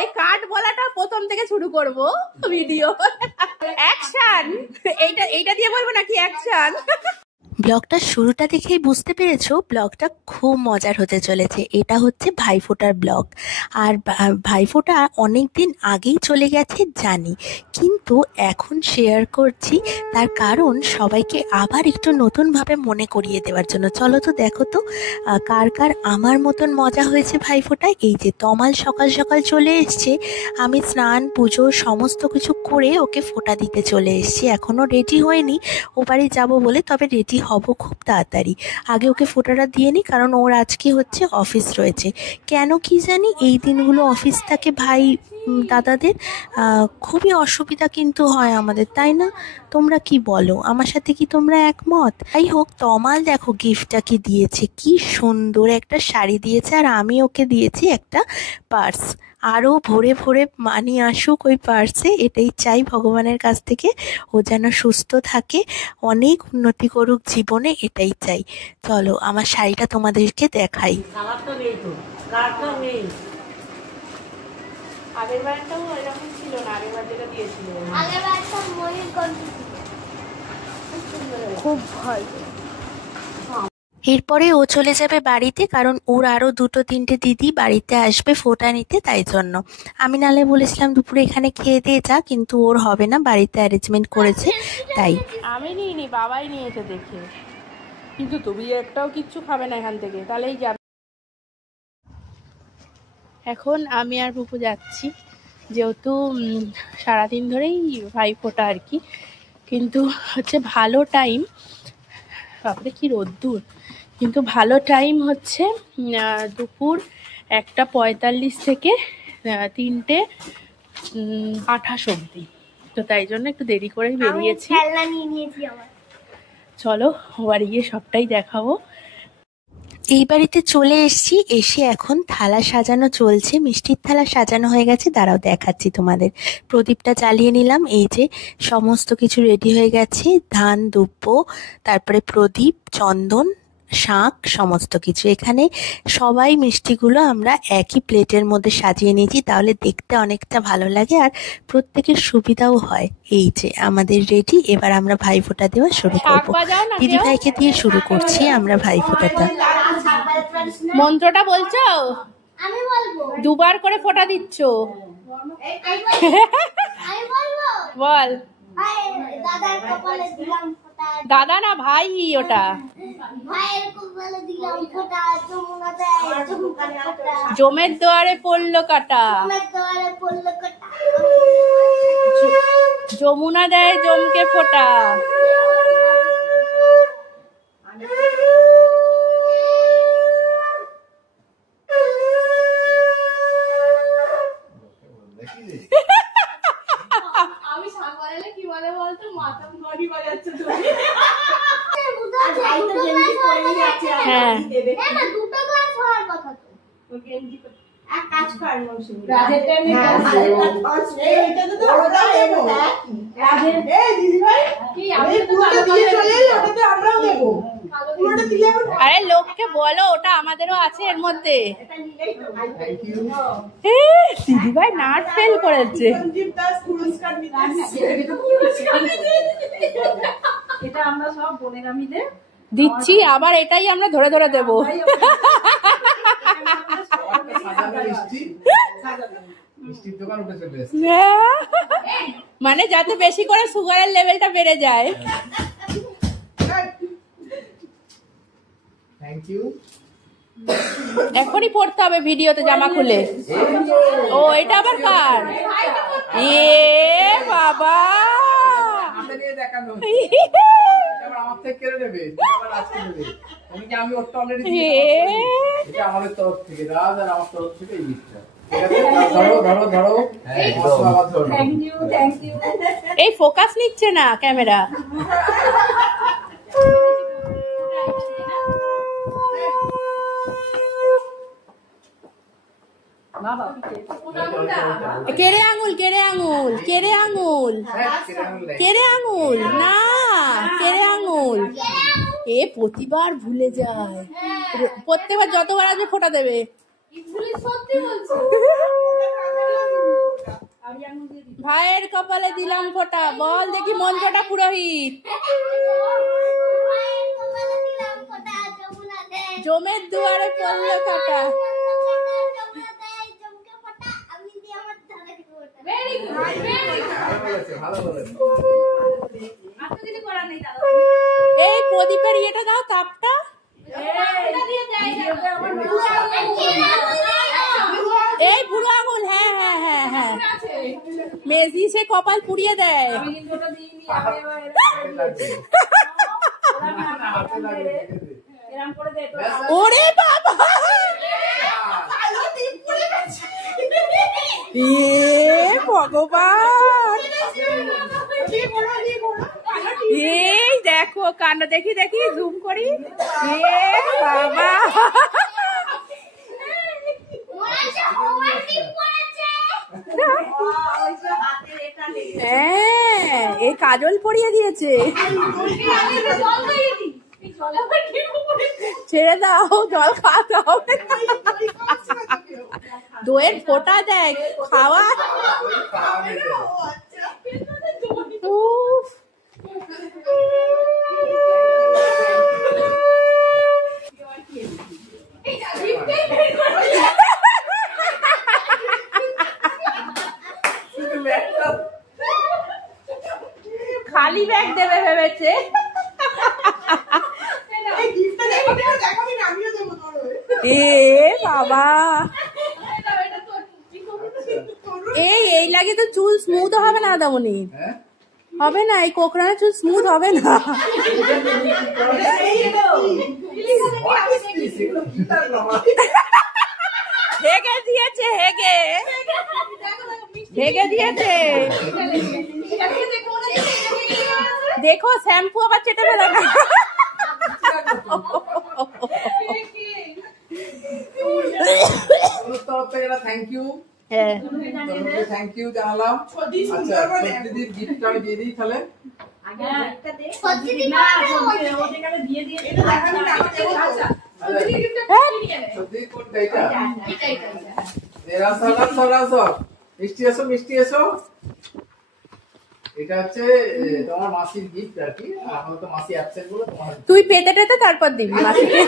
এই কাট বলাটা প্রথম থেকে শুরু করব ভিডিও। অ্যাকশন, এইটা দিয়ে বলবো নাকি অ্যাকশন? ব্লগটার শুরুটা দেখেই বুঝতে পেরেছো ব্লগটা খুব মজার হতে চলেছে। এটা হচ্ছে ভাইফোঁটার ব্লগ। আর ভাইফোঁটা অনেক দিন আগেই চলে গেছে জানি, কিন্তু এখন শেয়ার করছি তার কারণ সবাইকে আবার একটু নতুনভাবে মনে করিয়ে দেওয়ার জন্য। চলো তো দেখো তো কার কার আমার মতন মজা হয়েছে ভাইফোঁটায়। এই যে তমাল সকাল সকাল চলে এসছে, আমি স্নান পুজো সমস্ত কিছু করে ওকে ফোঁটা দিতে চলে এসছি। এখনও রেডি হয়নি ও বাড়ি যাবো বলে, তবে রেডি হব খুব তাড়াতাড়ি। আগে ওকে ফোঁটাটা দিয়ে নিই, কারণ ওর আজকে হচ্ছে অফিস রয়েছে। কেন কি জানি এই দিনগুলো অফিস থাকে ভাই দাদাদের, খুবই অসুবিধা কিন্তু হয় আমাদের, তাই না? তোমরা কি বলো, আমার সাথে কি তোমরা একমত? যাই হোক, তমাল দেখো গিফটটা কি দিয়েছে, কি সুন্দর একটা শাড়ি দিয়েছে, আর আমি ওকে দিয়েছি একটা পার্স। আরও ভরে ভরে মানি আসুক ওই পার্সে, এটাই চাই ভগবানের কাছ থেকে। ও যেন সুস্থ থাকে, অনেক উন্নতি করুক জীবনে, এটাই চাই। চলো আমার শাড়িটা তোমাদেরকে দেখাই। আগের বারটাও এরকম ছিল না, আগের বার যেটা দিয়েছিল খুব ভালো। এরপরে ও চলে যাবে বাড়িতে, কারণ ওর আরও 2-3টে দিদি বাড়িতে আসবে ফোঁটা নিতে, তাই জন্য। আমি নালে বলেছিলাম দুপুরে এখানে খেয়ে দিয়ে যা, কিন্তু ওর হবে না, বাড়িতে অ্যারেঞ্জমেন্ট করেছে তাই। আমি নিইনি, বাবাই নিয়েছে দেখে। কিন্তু তুমি একটাও কিচ্ছু খাবে না এখান থেকে, তাহলেই যাবে। এখন আমি আর পুপু যাচ্ছি, যেহেতু সারাদিন ধরেই ভাইফোঁটা আর কি। কিন্তু হচ্ছে ভালো টাইম, বাপরে কি রোদ্দুর, কিন্তু ভালো টাইম হচ্ছে দুপুর 1:45 থেকে 3:28 অবধি। তো তাই জন্য একটু দেরি করেই বেরিয়েছি। চলো বাড়ি গিয়ে সবটাই দেখাবো। এই বাড়িতে চলে এসেছি, এসে এখন থালা সাজানো চলছে, মিষ্টির থালা সাজানো হয়ে গেছে। দাঁড়াও দেখাচ্ছি তোমাদের। প্রদীপটা জ্বালিয়ে নিলাম, এই যে সমস্ত কিছু রেডি হয়ে গেছে, ধান দুব্য, তারপরে প্রদীপ, চন্দন, শাঁখ, সমস্ত কিছু। এখানে সবাই মিষ্টিগুলো আমরা একই প্লেটের মধ্যে সাজিয়ে নিয়েছি, তাহলে দেখতে অনেকটা ভালো লাগে আর প্রত্যেকের সুবিধাও হয়। এই যে আমাদের রেডি, এবার আমরা ভাইফোঁটা দেওয়া শুরু করব। দিদি ভাইকে দিয়ে শুরু করছি আমরা ভাইফোঁটাটা। মন্ত্রটা বলছো? আমি বলবো। দুবার করে ফোঁটা দিচ্ছ। বল। দাদার কপালে দিলাম ফোঁটা। দাদা না ভাই ওটা। ভাইয়ের কপালে দিলাম ফোঁটা, যমুনা দেয় ফোঁটা। জমের দুয়ারে পড়লো কাটা। জমের দুয়ারে পড়লো কাটা। যমুনা দেয় জমকে ফোঁটা। আমি সাগরে কি বলে বলতো, মাথা ঘড়ি বাজাচ্ছে তুমি। হ্যাঁ না, দুটো গ্লাস হওয়ার কথা তো। ওই গেঞ্জি এক কাজ কর মৌসুমী, রাজের টাইমে এটা তো ওটা দেব। রাজের এই দিদি ভাই কি আমি পুরোটা দিয়ে চলে এলি, ওটাতে আমরাও দেব। পুরোটা দিলে আরে লোককে বলো ওটা আমাদেরও আছে এর মধ্যে। এটা নিলেই তো ভাই। Thank you. দিদি ভাই নাট ফেল করেছে। সঞ্জীব দাস পুরস্কার নিতেছে। এটা আমরা সব বোনেরা মিলে দিচ্ছি, আবার এটাই আমরা ধরে ধরে দেব। মানে যাতে বেশি করে সুগারের লেভেলটা বেড়ে যায়। Thank you. এখনই পড়তে হবে ভিডিওতে জামা খুলে। ও এটা আবার কার? এ বাবা, এই ফোকাস নিচ্ছে না ক্যামেরা। কেড়ে আঙুল, কেড়ে আঙুল, কেড়ে আঙুল, কেড়ে আঙুল, না কেড়ে আঙুল। এ প্রতিবার ভুলে যায়, প্রত্যেকবার যতবার আসবে ফোঁটা দেবে। ভাইয়ের কপালে দিলাম ফোঁটা, বল দেখি মঞ্চটা পুরোহিত। জমের দুয়ারে পড়লো কাটা। এই প্রদীপের ইয়েটা দাও, তাপটা। এই বুড়ো আঙুল, হ্যাঁ হ্যাঁ হ্যাঁ হ্যাঁ, মেজি সে কপাল পুড়িয়ে দেয়। ওরে বাবা, ভগবান, এই দেখো কাণ্ড, দেখি দেখি জুম করি। বাবা, হ্যাঁ এই কাজল পরিয়ে দিয়েছে। ছেড়ে দাও, জল খাওয়াতে হবে। দইয়ের ফোঁটা দেয় খাওয়া। খালি ব্যাগ দেবে ভেবেছে। এ বাবা, এই লাগে তো চুল স্মুথ হবে না দামনি, হবে না, এই কোকড়ানোর চুল স্মুথ হবে না। হেগে দিয়েছে, হেগে হেগে দিয়েছে। দেখো শ্যাম্পু আবার চেটে ফেলে না। থ্যাংক ইউ, থ্যাংক ইউ জানালাম। আচ্ছা, সত্যিদির গিফটটা আমি দিয়ে দিই তাহলে। মিষ্টি এসো, মিষ্টি এসো। এটা হচ্ছে তোমার মাসির গিফট আর কি। এখন তো মাসি অ্যাবসেন্ট বলে তোমার, তুই পেতে টেতে তারপর দিবি মাসিকে।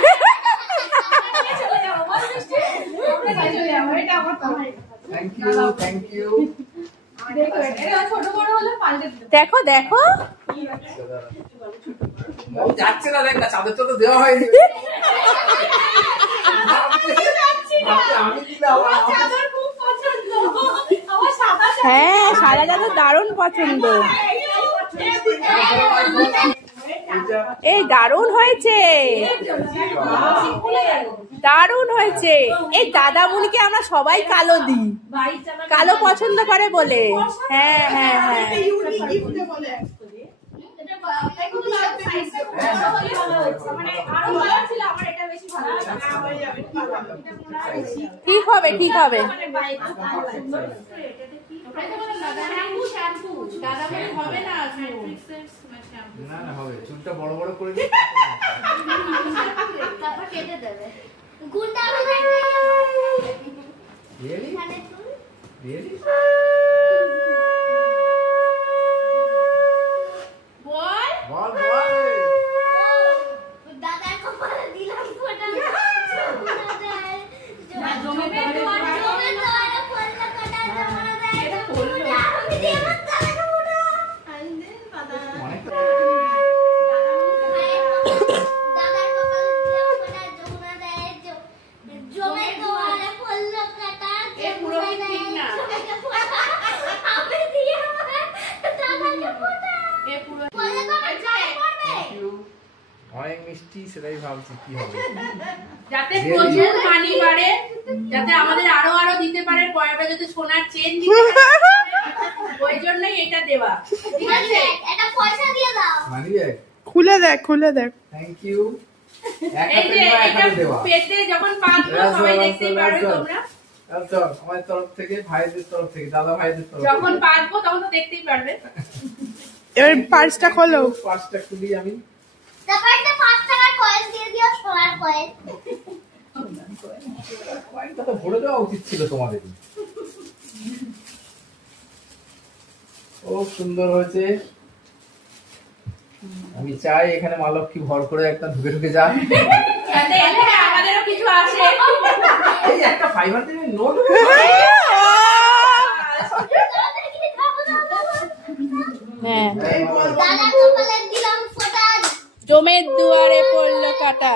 Thank you, thank you. দেখো দেখো, যাচ্ছে না, দেখ না, চাদরটা তো দেওয়া হয়নি। আমি দিলাম। হ্যাঁ সাদা চাদর দারুণ পছন্দ। এই দারুণ হয়েছে, দারুণ হয়েছে। এই দাদামণিকে আমরা সবাই কালো দিই, কালো পছন্দ করে বলে। হ্যাঁ হ্যাঁ হ্যাঁ, ঠিক হবে, ঠিক হবে। না না হবে, চুলটা বড় বড় করে দিই, তারপর কেটে দেবে। Really really. বল বল বল। দাদার কপালে দিলাম ফোঁটা। অনেক মিষ্টি, সেটাই ভাবছি কি হবে। যাতে প্রচুর মানি বাড়ে, যাতে আমাদের আরো আরো দিতে পারে, পরেরবার যাতে সোনার চেন দিতে পারে, ওই জন্যই এটা দেওয়া। ঠিক আছে, এটা পয়সা দিয়ে দাও। মানি ব্যাগ খুলে দেখ, খুলে দেখ। Thank you. এই যে এটা পেতে যখন পাতবো সবাই দেখতে পারবে তোমরা। আচ্ছা, আমার তরফ থেকে, ভাইদের তরফ থেকে, দাদা ভাইদের তরফ থেকে যখন পাতবো তখন তো দেখতেই পারবে। এবার পার্সটা খোলো। পাঁচটা খুলি আমি। তারপর একটা 5 টাকার কয়েন দিয়ে দিও, সোনার কয়েন। কয়েনটা তো ভরে দেওয়া উচিত ছিল তোমাদের। খুব সুন্দর হয়েছে। আমি চাই এখানে মা লক্ষ্মী ভর করে একটা ঢুকে ঢুকে যান, আমাদেরও কিছু আসে। এই একটা 500 নোট। হ্যাঁ, জমের দুয়ারে পড়লো কাটা।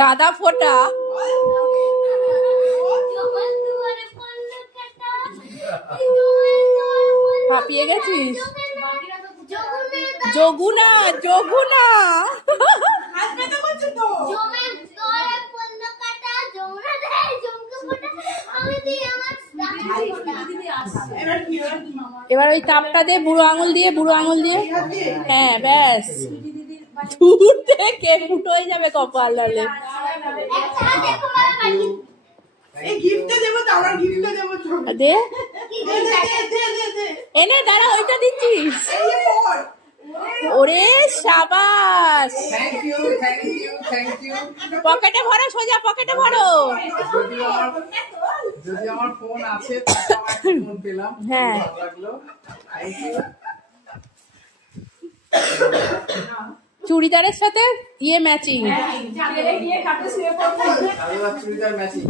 দাদা ফোটা। হাঁপিয়ে গেছিস? যোগুনা, যোগুনা। এবার ওই তাপটা দিয়ে বুড়ো আঙুল দিয়ে, বুড়ো আঙুল দিয়ে। হ্যাঁ ব্যাস, দূর থেকে ফুটো হয়ে যাবে কপাল নালে। দে এনে দাঁড়া, ওইটা দিচ্ছিস? ওরে সাবাস, পকেটে ভরো, সোজা পকেটে ভরো। যদি আমার ফোন আছে ফোন পেলাম, হ্যাঁ চুড়িদারের সাথে ইয়ে ম্যাচিং। চুড়িদার ম্যাচিং।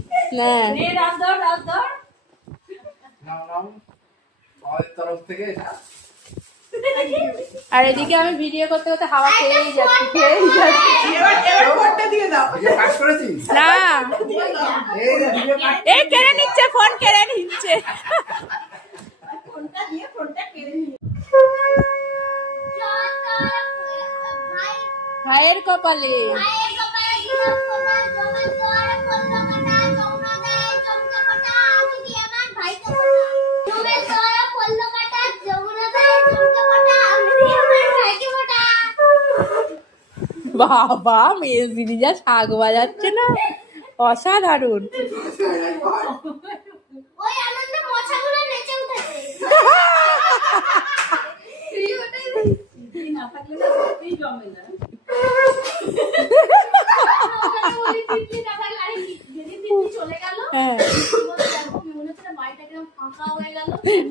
তরফ থেকে। আর এদিকে আমি ভিডিও করতে করতে হাওয়া খেয়েই যাচ্ছি, না এই কেড়ে নিচ্ছে, ফোন কেড়ে নিচ্ছে। ভাইয়ের কপালে বাবা, মেয়ে বিরিজা শাক বাজাচ্ছে না, অসাধারণ।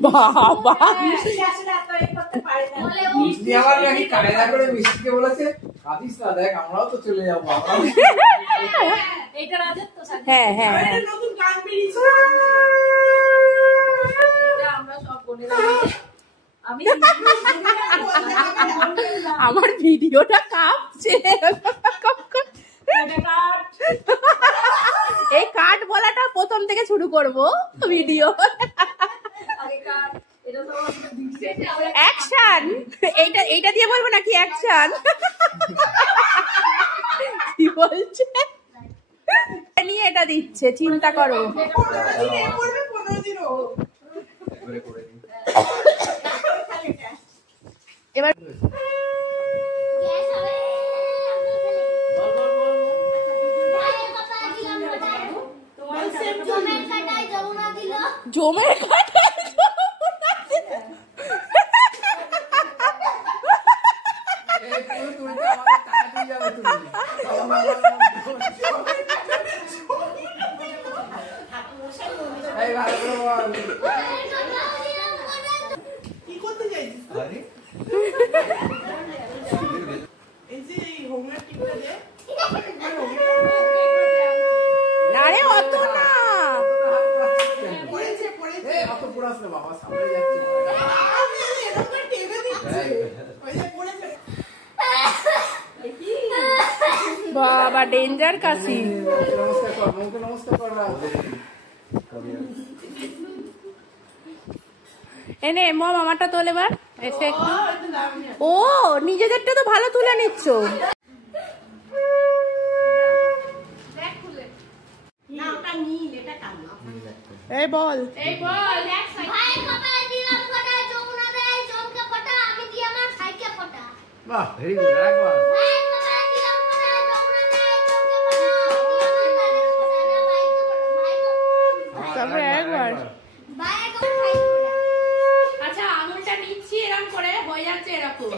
বাবা কায়দা করে মিষ্টিকে বলেছে, কাঁদিস না, দেখ আমরাও তো চলে যাবো। হ্যাঁ হ্যাঁ, আমার ভিডিওটা কাঁপছে। এই কাট বলাটা প্রথম থেকে শুরু করব ভিডিও। অ্যাকশন, এইটা দিয়ে বলবো নাকি অ্যাকশন? কি বলছে নিয়ে এটা দিচ্ছে, চিন্তা করো। এবার জমের কাটায় কি করতে চাইছিস? এই যে হোমওয়ার্ক টিপটা দে। আরে অত না, পড়েছে পড়েছে। অত পড়াস না বাবা, সামনে যাচ্ছে। আমি এরকম করে টেনে দিচ্ছি। ওই যে পড়েছে। বাবা ডেঞ্জার কাশি। নমস্কার কর, মুখে নমস্কার কর। এনে মম আমারটা তোল এবার এসে। ও নিজেদেরটা তো ভালো তুলে নিচ্ছ। এই বল, এই বল, বাহ, ভেরি গুড, একবার। কর। আচ্ছা আঙুলটা নিচ্ছি এরকম করে, হয়ে যাচ্ছে এরকম।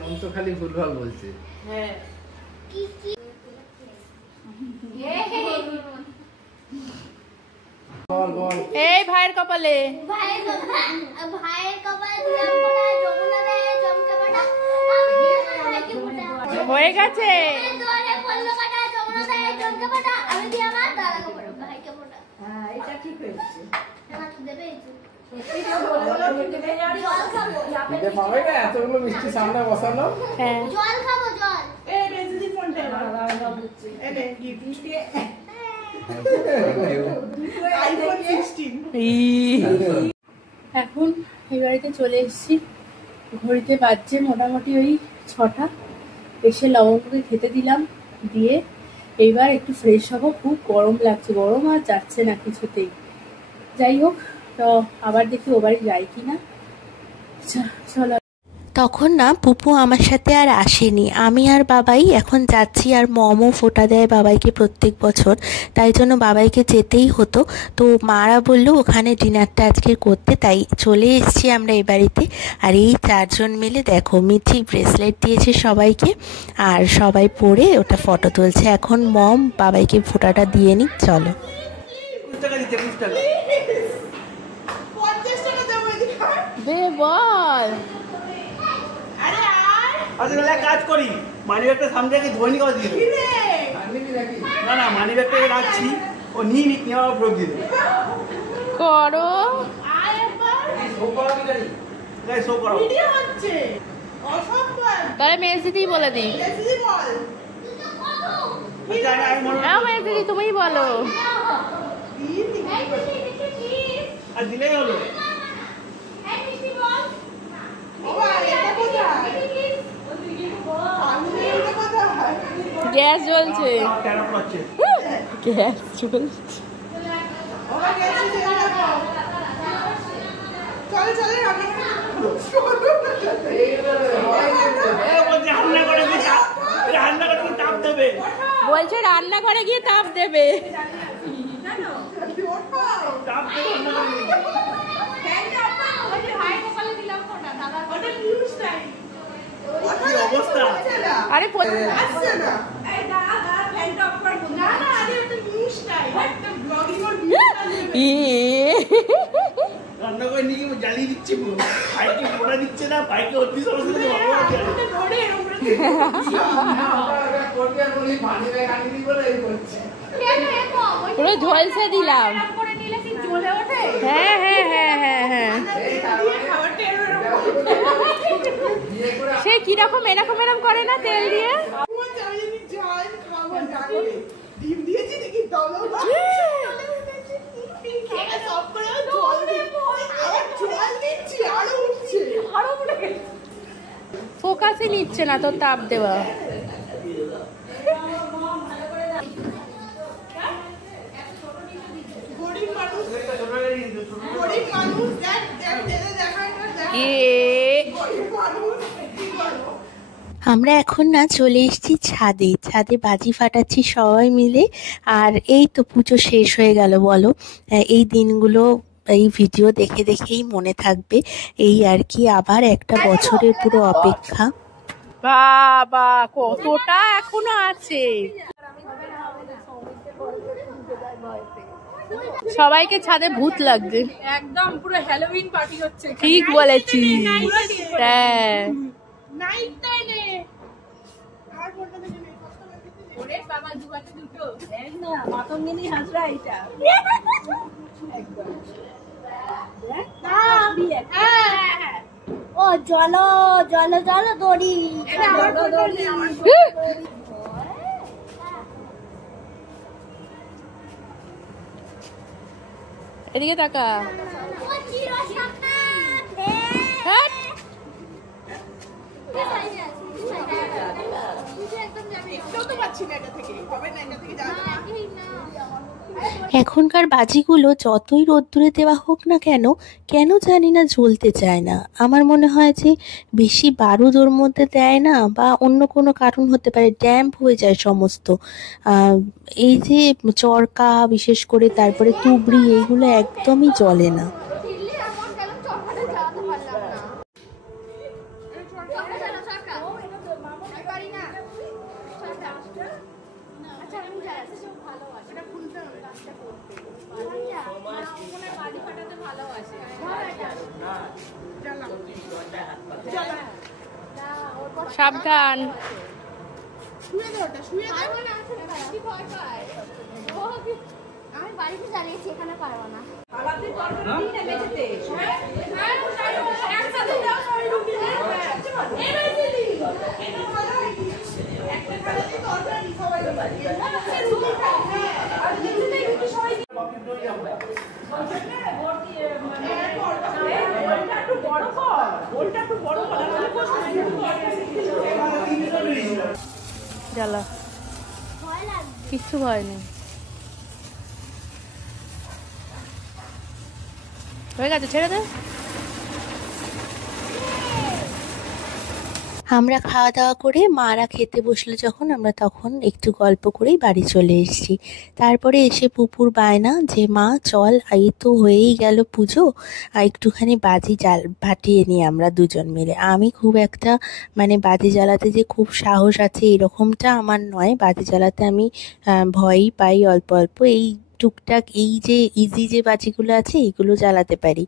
মন তো খালি ভুলভাল বলছে। হ্যাঁ বল বল। এই ভাইয়ের কপালে ভাইয়ের কপালে দিলাম ফোঁটা, যমুনা দেয় জমকে ফোঁটা, আমি দিলাম ভাইকে ফোঁটা। হয়ে গেছে। দুয়ারে পড়লো কাটা, যমুনা দেয় জমকে ফোঁটা, আমি দিলাম আমার দাদাকে ফোঁটা, ভাইকে ফোঁটা। হ্যাঁ এটা ঠিক হয়েছে। না কি দেবে এই দিতে পারবে না এতগুলো মিষ্টি সামনে বসানো? হ্যাঁ জল খাবো জল। এই বেশি ফোনটা এনে গিফট দিয়ে আইফোন 16 এখন এই বাড়িতে চলে এসেছি, ঘড়িতে বাজছে মোটামুটি ওই 6টা। এসে লবঙ্গকে খেতে দিলাম, দিয়ে এইবার একটু ফ্রেশ হবো। খুব গরম লাগছে, গরম আর যাচ্ছে না কিছুতেই। যাই হোক, তো আবার দেখি ও বাড়ি যাই কিনা। চলো। তখন না পুপু আমার সাথে আর আসেনি, আমি আর বাবাই এখন যাচ্ছি। আর মমও ফোঁটা দেয় বাবাইকে প্রত্যেক বছর, তাই জন্য বাবাইকে যেতেই হতো। তো মারা বললো ওখানে ডিনারটা আজকে করতে, তাই চলে এসেছি আমরা এই বাড়িতে। আর এই 4 জন মিলে দেখো মিঠি ব্রেসলেট দিয়েছে সবাইকে, আর সবাই পরে ওটা ফটো তুলছে। এখন মম বাবাইকে ফোঁটাটা দিয়ে নিক, চলো। 50 টাকা দেবো এদিকে। দে বল। আরে আর আচ্ছা তাহলে এক কাজ করি, মানি ব্যাগটা সামনে রেখে ধোয়নি কথা দিয়ে দেবো। কি রে না না মানি ব্যাগটা রাখছি, ও নিয়ে নিয়ে আবার ফেরত দিয়ে দেবো। করো। আর একবার তাই শো করো। ভিডিও হচ্ছে অসম্ভব। তাহলে মেজ দিদিই বলে দিই। বেশি বল আচ্ছা আমি মনে মেজ দিদি তুমিই বলো। আর দিলেই হলো। বাবা এটা কোথায়? আমি এটা কোথায়? গ্যাস জ্বলছে, কেন পাচ্ছে? গ্যাস জ্বলছে। বাবা গেছে যে দেখো। চলে চলে আমি বলছে রান্না করে কি রান্না করে কি তাপ দেবে? বলছে রান্নাঘরে গিয়ে তাপ দেবে। তাপ দেবে রান্না করে। কি অবস্থা? আরে আসছে না। এই দাদা ফ্যানটা অফ কর। না না আরে ওটা নিউজ টাইম। একটা ব্লগিং ওর রান্না করে নিয়ে গিয়ে জ্বালিয়ে দিচ্ছে পুরো। ভাইকে ফোড়া দিচ্ছে না, ভাইকে অতি সমস্যা ভগবান জানে। ধরে এরকম করবি আর বলি মানি ব্যাগ আনি দিই বলে এই করছে। পুরো ঝলসে দিলাম। হ্যাঁ হ্যাঁ হ্যাঁ হ্যাঁ হ্যাঁ। সে কিরকম এরকম এরকম করে না তেল দিয়ে। ডিম দিয়েছি নাকি দলো সব করে জল দিচ্ছি আরো উঠছে আরো উঠে গেছে। ফোকাসই নিচ্ছে না তো তাপ দেওয়া। গরিব মানুষ গরিব মানুষ দেখ দেখ দেখায় না দেখ গরিব মানুষ কি করবো। আমরা এখন না চলে এসেছি ছাদে, ছাদে বাজি ফাটাচ্ছি সবাই মিলে। আর এই তো পুজো শেষ হয়ে গেল বলো। এই দিনগুলো এই ভিডিও দেখে দেখেই মনে থাকবে। এই আর কি, আবার একটা বছরের পুরো অপেক্ষা। বাবা কতটা এখনো আছে। সবাইকে ছাদে ভূত লাগছে, একদম পুরো হ্যালোউইন পার্টি হচ্ছে। ঠিক বলেছিস। হ্যাঁ নাইট টাইমে আর কোনটা দেখে নেই কষ্ট লাগছে। ওরে বাবা দুবারে দুটো এক না মাতঙ্গিনী হাসরা এটা একদম না হ্যাঁ ও জলো জলো জলো দড়ি। এটা আমার দড়ি আমার এদিকে তাকা। ও চির সাকা হ্যাট। দেখতেও তো পাচ্ছি না এটা থেকে, হবে না এটা থেকে যাবে না। এখনকার বাজিগুলো যতই রোদ্দুরে দেওয়া হোক না কেন, কেন জানি না জ্বলতে চায় না। আমার মনে হয় যে বেশি বারুদ ওর মধ্যে দেয় না, বা অন্য কোনো কারণ হতে পারে, ড্যাম্প হয়ে যায় সমস্ত। এই যে চরকা বিশেষ করে, তারপরে তুবড়ি, এইগুলো একদমই জ্বলে না। সাবধান। আমি বাড়িতে জ্বালিয়েছি, এখানে পারবো না। জ্বালা কিচ্ছু ভয় নেই, হয়ে গেছে, ছেড়ে দে। আমরা খাওয়া দাওয়া করে মারা খেতে বসলো যখন, আমরা তখন একটু গল্প করেই বাড়ি চলে এসেছি। তারপরে এসে পুপুর বায়না যে মা চল, এই তো হয়েই গেল পুজো, একটুখানি বাজি ফাটিয়ে নিই আমরা দুজন মিলে। আমি খুব একটা মানে বাজি জ্বালাতে যে খুব সাহস আছে এরকমটা আমার নয়, বাজি জ্বালাতে আমি ভয়ই পাই অল্প অল্প। এই টুকটাক এই যে ইজি যে বাজিগুলো আছে এইগুলো জ্বালাতে পারি।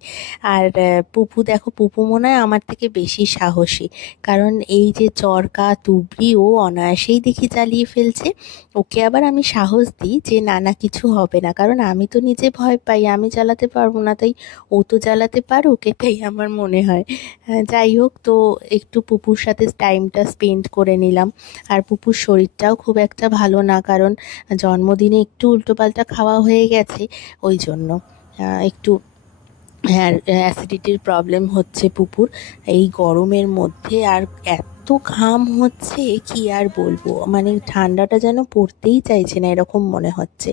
আর পুপু দেখো, পুপু মনে হয় আমার থেকে বেশি সাহসী, কারণ এই যে চরকা তুবড়ি ও অনায়াসেই দেখি জ্বালিয়ে ফেলছে। ওকে আবার আমি সাহস দিই যে না না কিছু হবে না, কারণ আমি তো নিজে ভয় পাই, আমি জ্বালাতে পারবো না, তাই ও তো জ্বালাতে পারুক, এটাই আমার মনে হয়। যাই হোক, তো একটু পুপুর সাথে টাইমটা স্পেন্ড করে নিলাম। আর পুপুর শরীরটাও খুব একটা ভালো না, কারণ জন্মদিনে একটু উল্টোপাল্টা খাওয়া হয়ে গেছে, ওই জন্য একটু হ্যাঁ অ্যাসিডিটির প্রবলেম হচ্ছে পুপুর এই গরমের মধ্যে। আর এত ঘাম হচ্ছে কি আর বলবো, মানে ঠান্ডাটা যেন পড়তেই চাইছে না এরকম মনে হচ্ছে।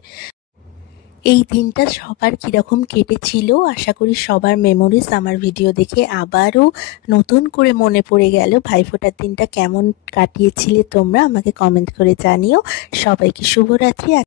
এই দিনটা সবার কীরকম কেটেছিল, আশা করি সবার মেমোরিজ আমার ভিডিও দেখে আবারও নতুন করে মনে পড়ে গেল। ভাইফোঁটার দিনটা কেমন কাটিয়েছিলে তোমরা আমাকে কমেন্ট করে জানিও। সবাইকে শুভরাত্রি।